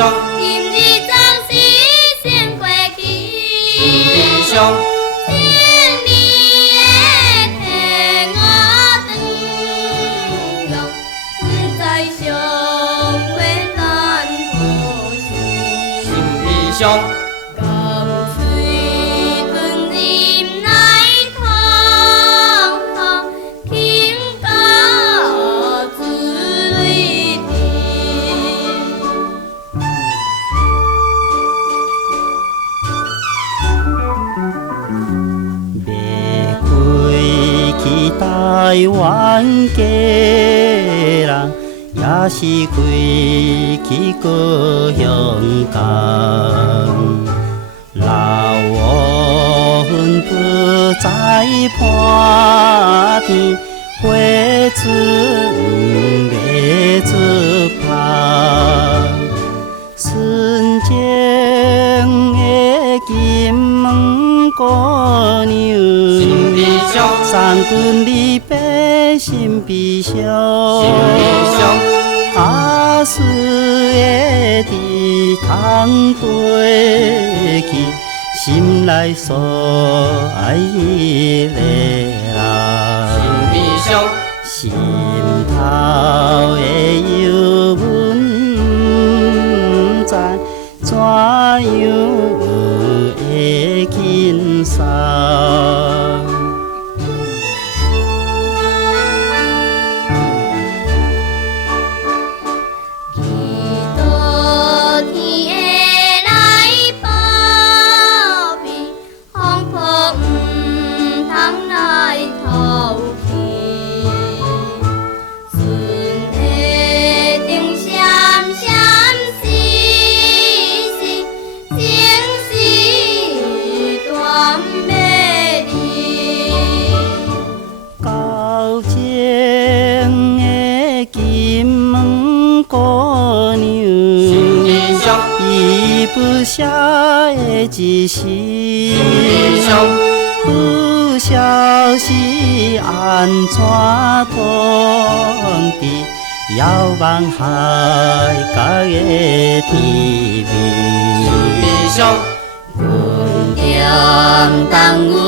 上，今日总是先过去。心悲伤，千年的替我长用，不再相会难可惜。心悲伤，江水吞入来通通，轻歌自泪滴。要开去台湾家人，也是开去故乡港。老云不再破天，花船要出帆。纯情的金门姑娘，心悲伤，送君离别心悲伤。心悲伤。阿水的池塘对去，心内所爱迄个人。心悲伤，心头的忧闷，不知怎样会轻松。高情的金门姑娘，心悲伤，伊不舍的一时，悲伤，不晓是安怎通知遥望海角的天边。悲伤，阮点灯。